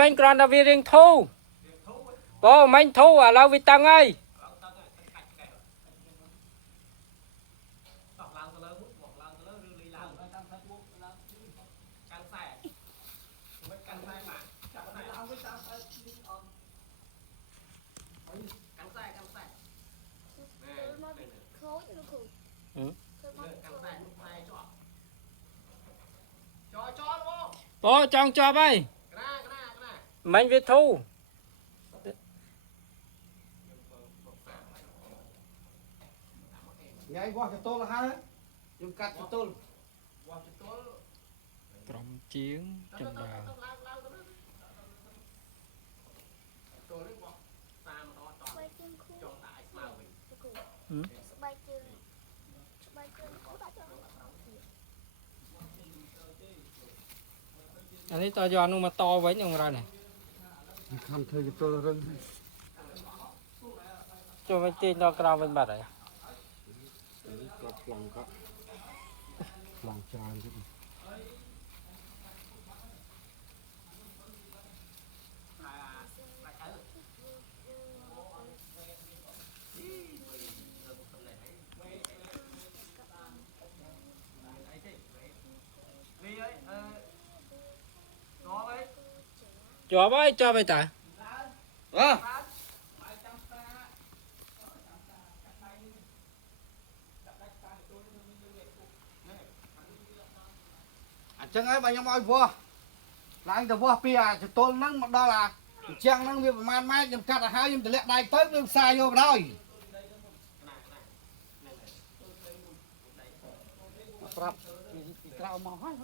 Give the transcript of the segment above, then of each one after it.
mình còn là vì riêng thu bố mình thu à lâu vì tăng ấy bố cho bay mình vì thu Nhảy qua cái tô là hai đấy, dùng cắt cái tô. Trọng chiến trong đàn anh ấy to giòn luôn mà to với nhau ra này Không thấy cái tô là rừng. cho mình tin nó cao bên bạt này Lòng tràn chứ. cho vậy ta Chẳng ai bà nhau mọi vua. Là anh ta vua pia thì tô nắng mà đó là chàng nắng việc man mai nhầm cắt là hai nhầm lẹ đai tới nhầm xa vô rồi. Prap trao mau hai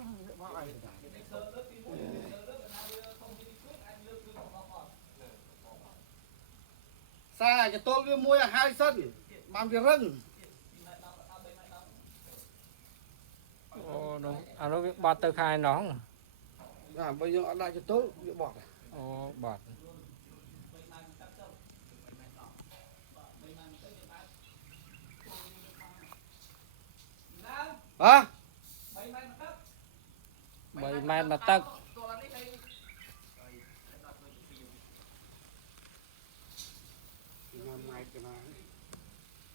xa cho tô với mua hai sân bằng cái rừng. ồ đúng à nó bọt từ khai nó Bây giờ ở lại cho tô bị bọt. ồ bọt Hả? 7 mét mà tắc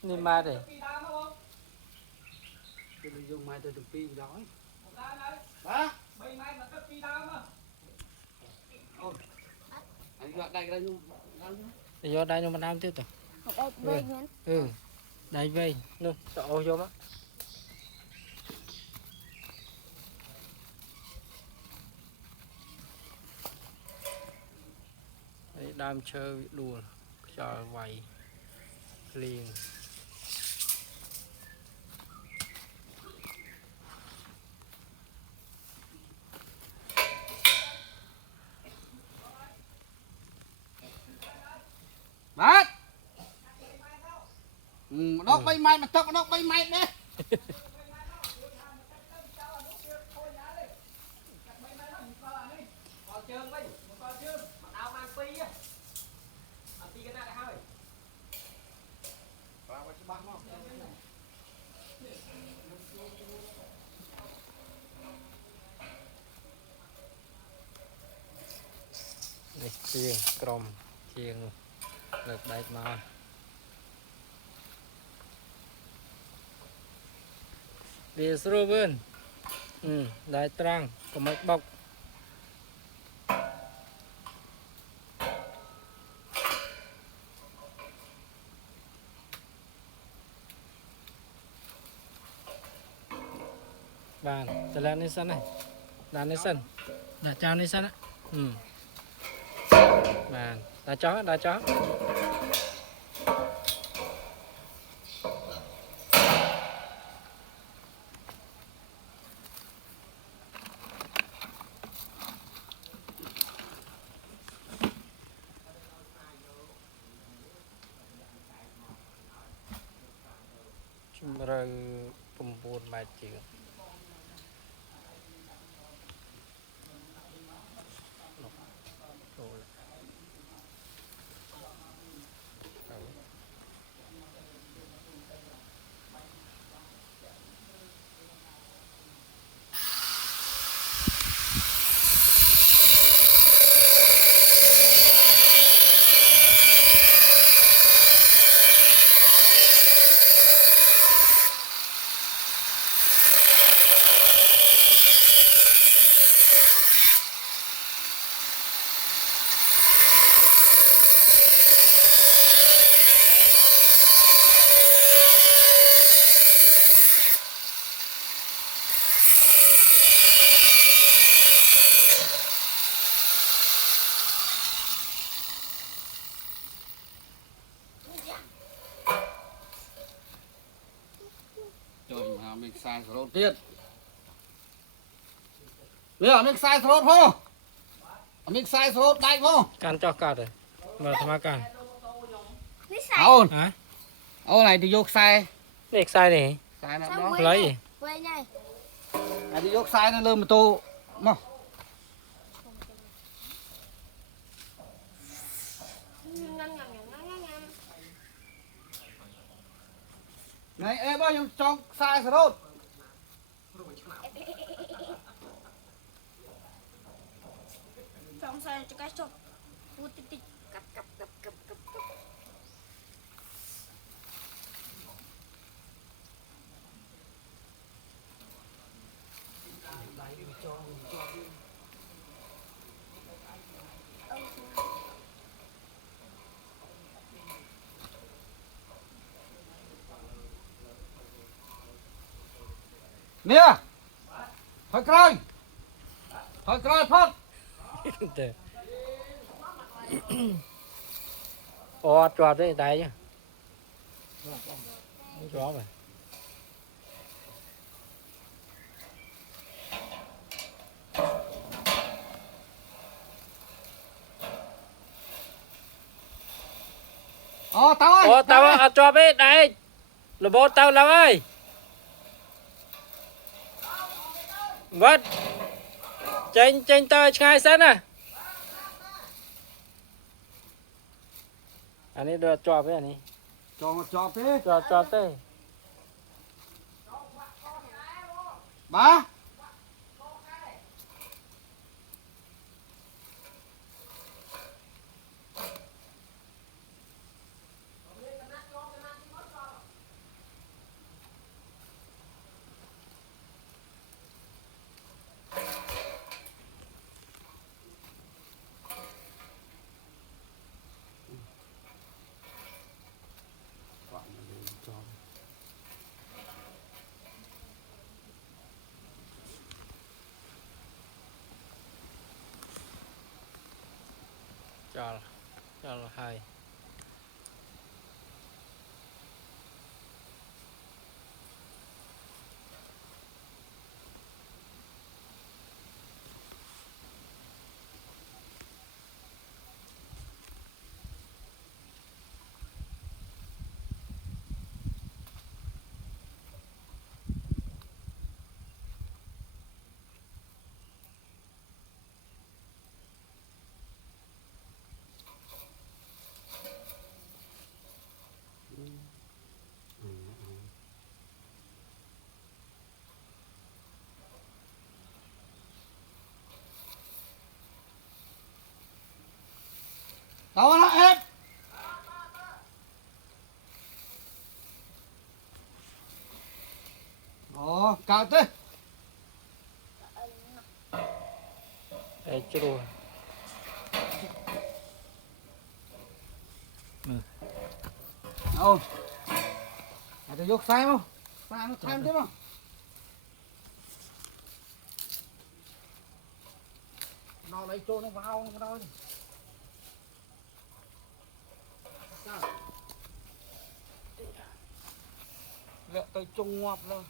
nên mà để Dùng mai từ pi đói. Hả? Anh gọi đây ra nhung. để vô đây nhưng mà làm tiếp tục đây về luôn chỗ vô đó đấy đam chơi đùa cho vầy liền Bác. Nó bay mai mà tóc nó bay mai đấy. đây chiên crom chiên được đây mà vì sơ vươn đại trang có một bọc bànจะแล้วนี่สั้นไหนด้านนี้สั้นด้านเจ้านี่สั้นนะbàn đá chó chim rơi bùm bùn bài chữ sai sốt tiết bây giờ mình sai sốt không mình sai sốt đại không การจอกกัดเลยมาทำการ ôn ฮะ ôn này thì vô sai เลขทรายนี่ sai nào đó ไร quê nhai này thì vô sai nó lơm mà tô mà này em bao nhiêu cho sai sốt trong xe cho cái chụp phút tích tích cặp cặp cặp cặp cặp cặp nè thôi coi phốt เด้ออ๋อจอดได้ตายจ้ะจอดไป tao ơi โอ้เตาเอาจอดไปได้ระบบเตาแล้วเอ้ยวัดเจนเตอร์ชายซะนะอันนี้เดือดจอดไปอันนี้ cho thế จอดเต้ bà cho hai tao nó em cào thế ไอ้จรัว ôn này thì vô sai không sai nó tham chứ không nó lấy trôn nó vào nó đâu lẹ tới trung ngoạp rồi